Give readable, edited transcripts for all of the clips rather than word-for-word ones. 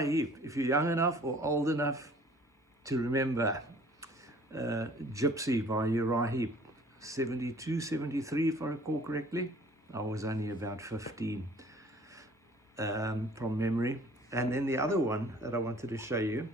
Uriah Heep. If you're young enough or old enough to remember Gypsy by Uriah Heep, 72, 73 if I recall correctly. I was only about 15 from memory. And then the other one that I wanted to show you.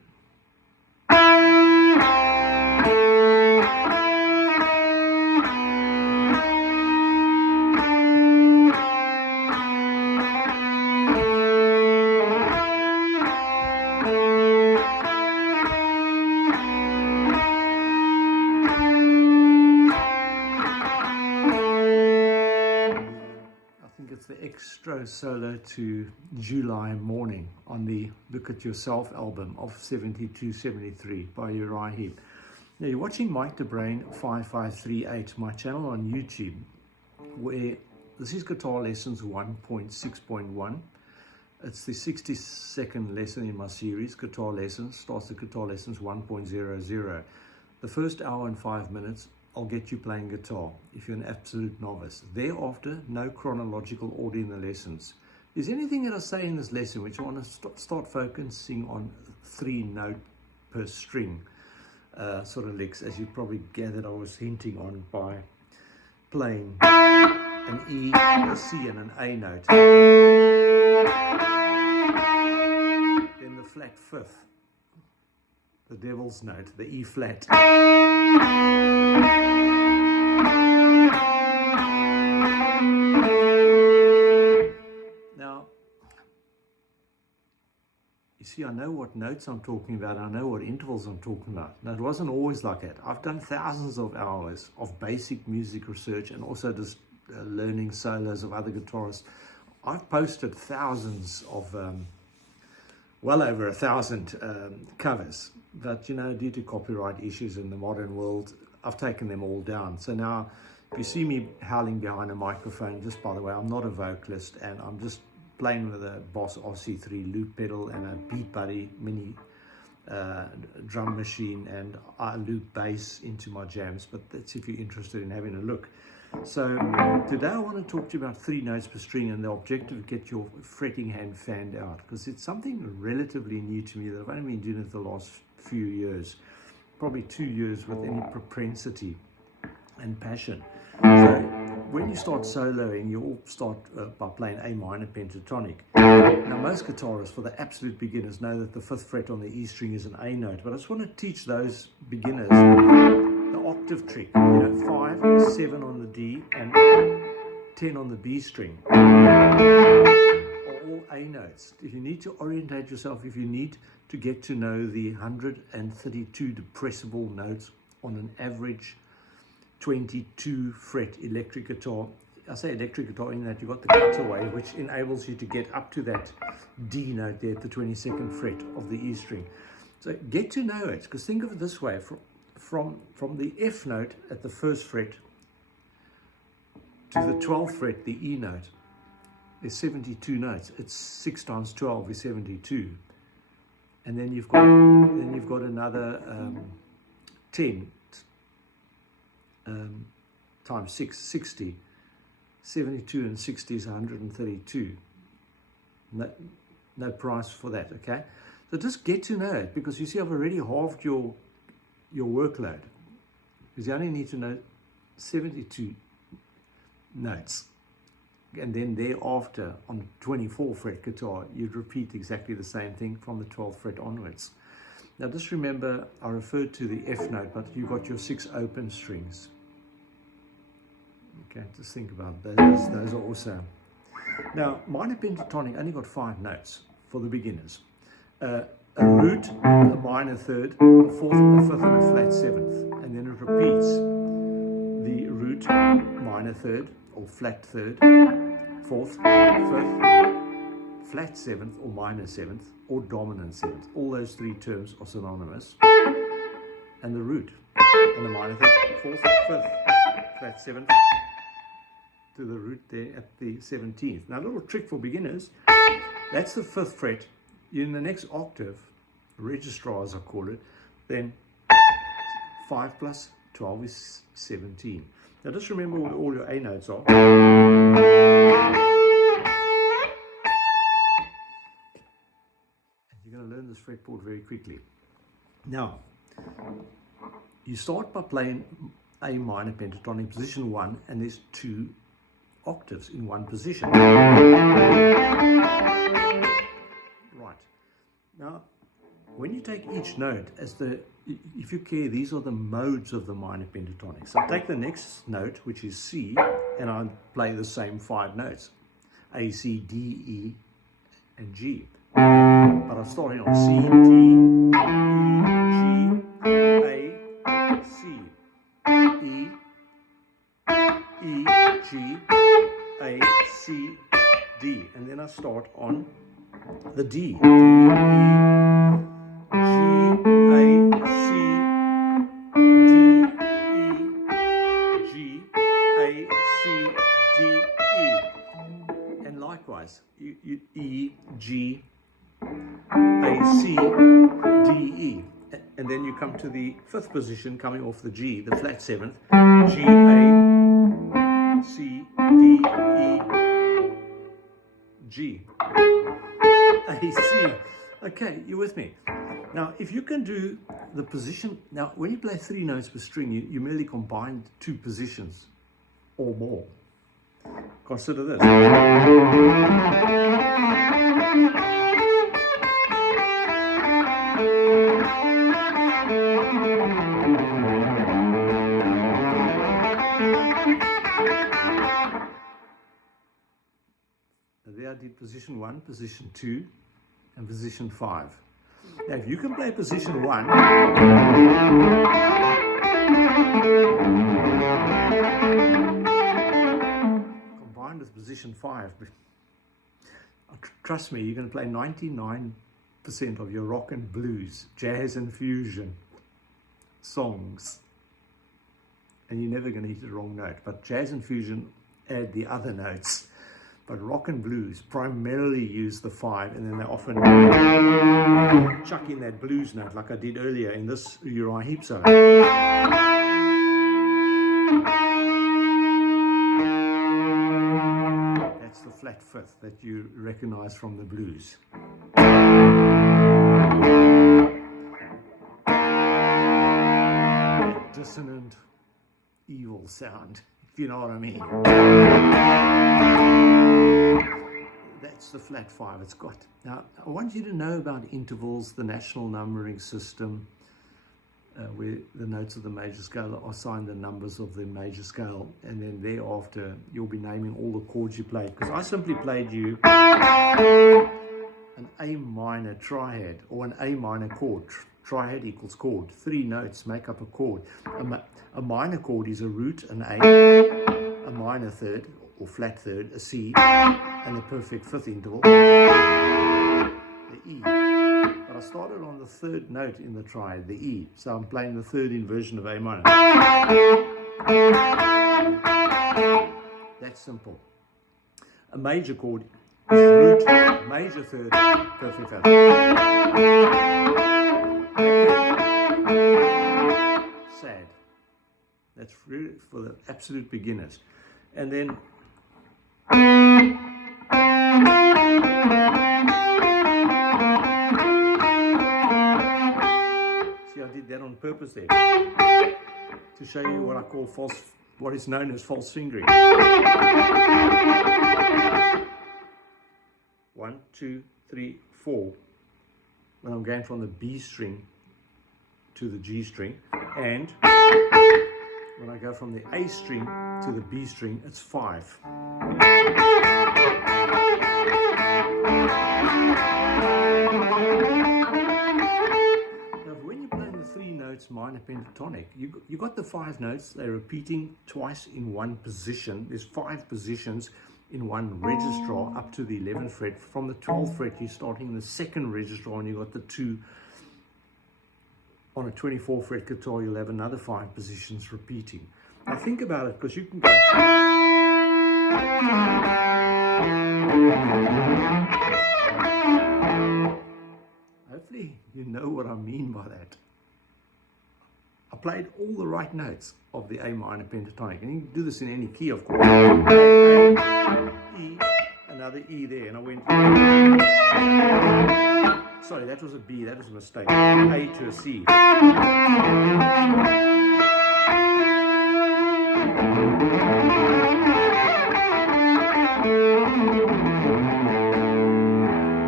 It's the extra solo to July Morning on the Look at Yourself album of 72-73 by Uriah Heep. Now you're watching Mike DeBrain 5538, my channel on YouTube, where this is Guitar Lessons 1.6.1. It's the 62nd lesson in my series, Guitar Lessons, starts at Guitar Lessons 1.00. The first hour and 5 minutes I'll get you playing guitar if you're an absolute novice. Thereafter, no chronological order in the lessons. Is anything that I say in this lesson which I want to start focusing on 3 note per string sort of licks, as you probably gathered I was hinting on by playing an E, a C and an A note. Then the flat fifth, the devil's note, the E flat. Now, you see, I know what notes I'm talking about. I know what intervals I'm talking about. Now, it wasn't always like that. I've done thousands of hours of basic music research and also just learning solos of other guitarists. I've posted thousands of, well over 1,000 covers. But, you know, due to copyright issues in the modern world, I've taken them all down. So now, if you see me howling behind a microphone, just by the way, I'm not a vocalist, and I'm just playing with a Boss RC3 loop pedal and a Beat Buddy mini drum machine, and I loop bass into my jams, but that's if you're interested in having a look. So today I want to talk to you about 3 notes per string and the objective to get your fretting hand fanned out, because it's something relatively new to me that I've only been doing it the last few years, probably 2 years with any propensity and passion. So when you start soloing, you all start by playing A minor pentatonic. Now most guitarists, for the absolute beginners, know that the 5th fret on the E string is an A note, but I just want to teach those beginners the octave trick, you know, 5, 7 on the D and 10 on the B string are all A notes. If you need to orientate yourself, if you need to get to know the 132 depressible notes on an average 22 fret electric guitar. I say electric guitar in that you've got the cutaway, which enables you to get up to that D note there at the 22nd fret of the E string. So get to know it, because think of it this way, from the F note at the 1st fret to the 12th fret, the E note, there's 72 notes. It's 6 times 12 is 72. And then you've got another 10 times 6, 60. 72 and 60 is 132. No price for that, okay? So just get to know it, because you see I've already halved your workload, because you only need to know 72 notes. And then thereafter, on the 24th fret guitar, you'd repeat exactly the same thing from the 12th fret onwards. Now just remember, I referred to the F note, but you've got your 6 open strings. Okay, just think about those. Those are also. Now, minor pentatonic only got 5 notes for the beginners. A root, a minor 3rd, a 4th, a 5th, and a flat 7th. And then it repeats the root, minor 3rd, or flat 3rd, 4th, 5th, flat 7th, or minor 7th, or dominant 7th. All those 3 terms are synonymous. And the root, and the minor 3rd, 4th, 5th, flat 7th, to the root there at the 17th. Now, a little trick for beginners, that's the 5th fret. You're in the next octave, registrar as I call it, then 5 plus 12 is 17. Now just remember what all your A notes are. And you're going fretboard very quickly. Now, you start by playing A minor pentatonic position 1, and there's 2 octaves in one position. Right. Now, when you take each note if you care, these are the modes of the minor pentatonic. So I take the next note, which is C, and I play the same 5 notes: A, C, D, E, and G. But I'm starting on C, D, E, G, A, C, E, E, G, A, C, D. And then I start on the D. D, E, G, A, C, D, E, G, A, C, D, E. And likewise, E, G, A, C, D, E. And then you come to the 5th position, coming off the G, the flat 7th, G, A, C, D, E, G, A, C. Okay, you with me? Now, if you can do the position, now when you play 3 notes per string, you merely combine 2 positions or more. Consider this. There I did position 1, position 2, and position 5. Now, if you can play position 1, combined with position 5, trust me, you're going to play 99% of your rock and blues, jazz and fusion songs, and you're never going to hit the wrong note. But jazz and fusion add the other notes. But rock and blues primarily use the 5, and then they often chuck in that blues note like I did earlier in this Uriah Heep solo. That's the flat 5th that you recognize from the blues. That dissonant, evil sound, if you know what I mean. That's the flat 5 it's got. Now, I want you to know about intervals, the national numbering system, where the notes of the major scale are assigned the numbers of the major scale, and then thereafter you'll be naming all the chords you played. Because I simply played you an A minor triad, or an A minor chord. Triad equals chord. 3 notes make up a chord. A minor chord is a root, an A minor third, or flat third, a C, and the perfect 5th interval, the E. But I started on the 3rd note in the triad, the E. So I'm playing the 3rd inversion of A minor. That's simple. A major chord is root, major third, perfect 5th. Sad. That's really for the absolute beginners. And then see, I did that on purpose there to show you what I call what is known as false fingering. 1, 2, 3, 4. When I'm going from the B string to the G string, and when I go from the A string to the B string, it's 5. Now, when you're playing the 3 notes minor pentatonic, you got the 5 notes. They're repeating twice in one position. There's 5 positions in one registrar up to the 11th fret. From the 12th fret, you're starting the 2nd registrar, and you've got the 2. On a 24 fret guitar, you'll have another 5 positions repeating. Now think about it, because you can go. Hopefully you know what I mean by that. I played all the right notes of the A minor pentatonic, and you can do this in any key, of course. A, E, another E there, and I went Sorry, that was a B, that was a mistake. A to a C.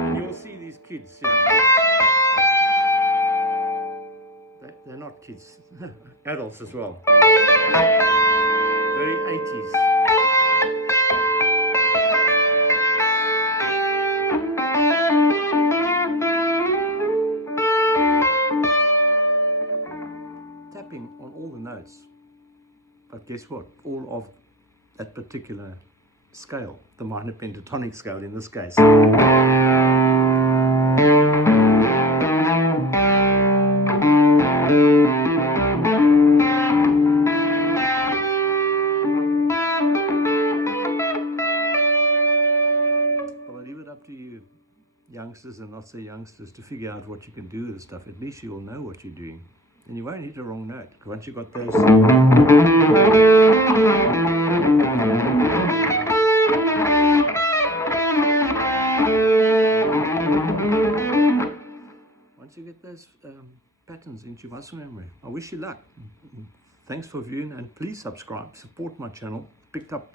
And you'll see these kids, you know, they're not kids, adults as well. Very 80s. Tapping on all the notes, but guess what? All of that particular scale, the minor pentatonic scale in this case. But I'll leave it up to you, youngsters and not so youngsters, to figure out what you can do with this stuff. At least you'll know what you're doing. And you won't hit a wrong note. Once you've got those... Once you get those patterns into your muscle memory, I wish you luck. Thanks for viewing, and please subscribe. Support my channel. Picked up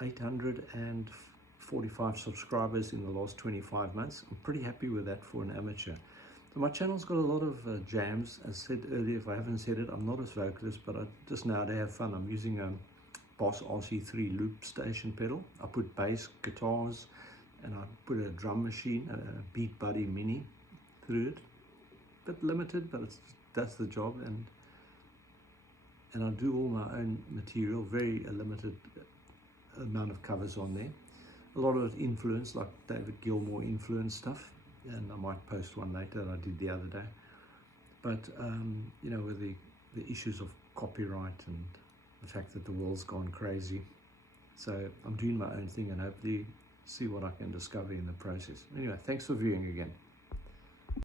845 subscribers in the last 25 months. I'm pretty happy with that for an amateur. So my channel's got a lot of jams. As I said earlier, if I haven't said it, I'm not a vocalist, but I just know how to have fun. I'm using a Boss RC3 loop station pedal. I put bass, guitars, and I put a drum machine, a Beat Buddy Mini through it. Bit limited, but it does the job. And I do all my own material, very limited amount of covers on there. A lot of it influenced, like David Gilmour influenced stuff, and I might post one later that I did the other day. But you know, with the issues of copyright and the fact that the world's gone crazy, so I'm doing my own thing and hopefully see what I can discover in the process. Anyway, thanks for viewing again.